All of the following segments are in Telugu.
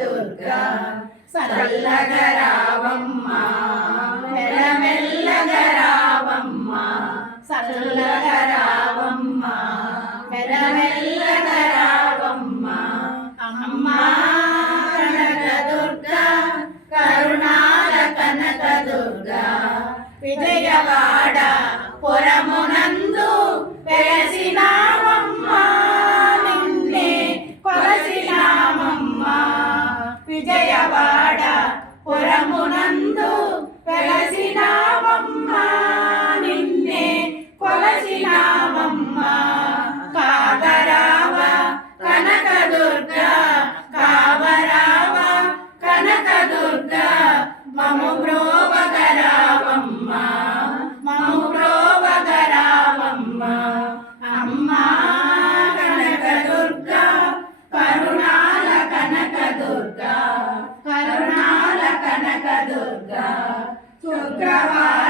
దుర్గా చల్లగరావమ్మా మెల్లమెల్లగరావమ్మా. చల్లగరావమ్మా మెల్లమెల్లగరావమ్మా. అమ్మా దుర్గా కరుణాల కనక దుర్గా. విజయవాడ పురమునందు పెరసిన విజయవాడ దుర్గా శుక్రవారం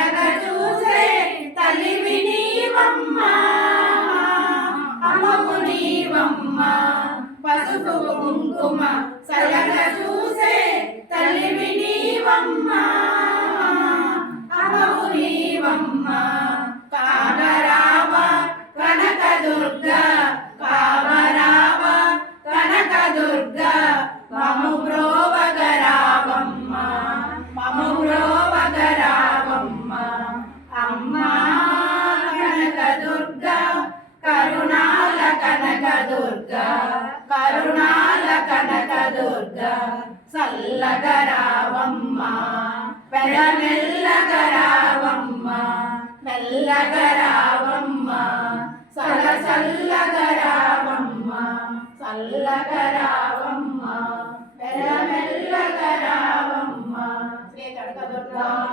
దుర్గా కరుణాల కనక దుర్గా చల్లగరావమ్మ పెడ మెల్లగరావమ్మ మెల్లగరావమ్మ సల చల్లగరావమ్మ చల్లగరావమ్మ పెడ మెల్లగరావమ్మ శ్రీ కనకదుర్గామాతకు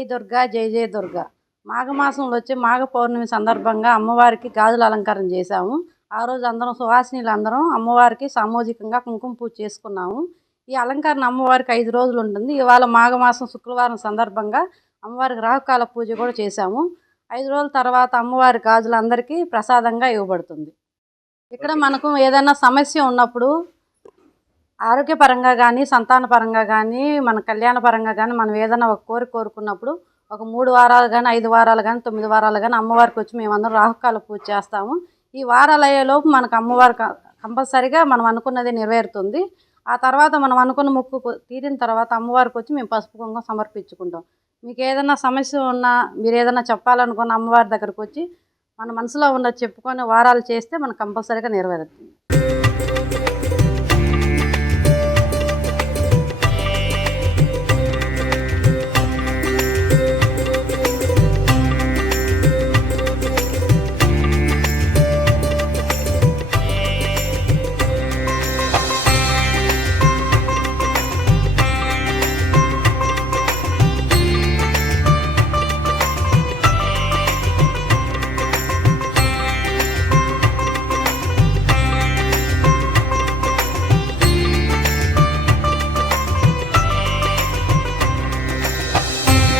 జై దుర్గా జై జై దుర్గా. మాఘమాసంలో వచ్చే మాఘ పౌర్ణమి సందర్భంగా అమ్మవారికి గాజుల అలంకారం చేశాము. ఆ రోజు అందరం సుహాసినీలు అందరం అమ్మవారికి సామూహికంగా కుంకుమ పూజ చేసుకున్నాము. ఈ అలంకరణ అమ్మవారికి ఐదు రోజులు ఉంటుంది. ఇవాళ మాఘమాసం శుక్రవారం సందర్భంగా అమ్మవారికి రాహుకాల పూజ కూడా చేశాము. ఐదు రోజుల తర్వాత అమ్మవారి గాజులు అందరికీ ప్రసాదంగా ఇవ్వబడుతుంది. ఇక్కడ మనకు ఏదైనా సమస్య ఉన్నప్పుడు ఆరోగ్యపరంగా కానీ సంతానపరంగా కానీ మన కళ్యాణపరంగా కానీ మనం ఏదైనా ఒక కోరిక కోరుకున్నప్పుడు ఒక మూడు వారాలు కానీ ఐదు వారాలు కానీ తొమ్మిది వారాలు కానీ అమ్మవారికి వచ్చి మేమందరం రాహుకాల పూజ చేస్తాము. ఈ వారాలు అయ్యేలోపు మనకు అమ్మవారు కంపల్సరిగా మనం అనుకున్నది నెరవేరుతుంది. ఆ తర్వాత మనం అనుకున్న ముక్కు తీరిన తర్వాత అమ్మవారికి వచ్చి మేము పసుపు కుంకుమ సమర్పించుకుంటాం. మీకు ఏదైనా సమస్య ఉన్నా మీరు ఏదైనా చెప్పాలనుకున్న అమ్మవారి దగ్గరకు వచ్చి మన మనసులో ఉన్న చెప్పుకొని వారాలు చేస్తే మనకు కంపల్సరీగా నెరవేరుతుంది.